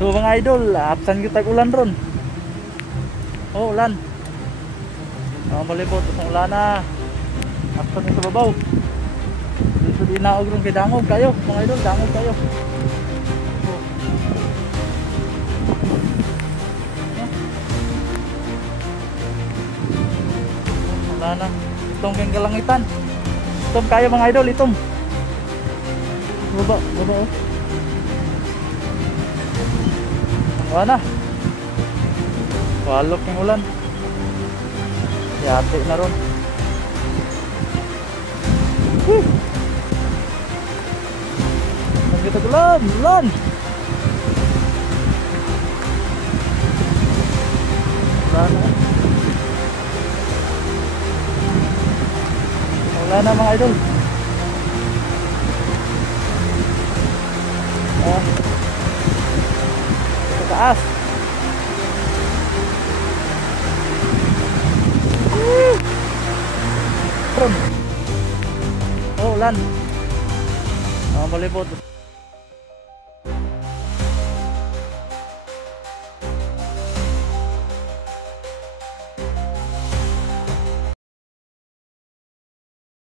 So mga idol, absan kita ulan ron. Oh, ulan. Malibot sa ulan na. Absan sa babaw. Dito di naog ron kay dangog kayo, mga idol, dangog kayo. Wala na. Itong kang kalangitan. Itom kayo mga idol, itom. Baba, baba oh. Wala na. Walok ng ulan. Yate na ron. Kita ulan, ulan. Wala na. Wala na mga idol. Sa taas. Oh, ulan. Malibot.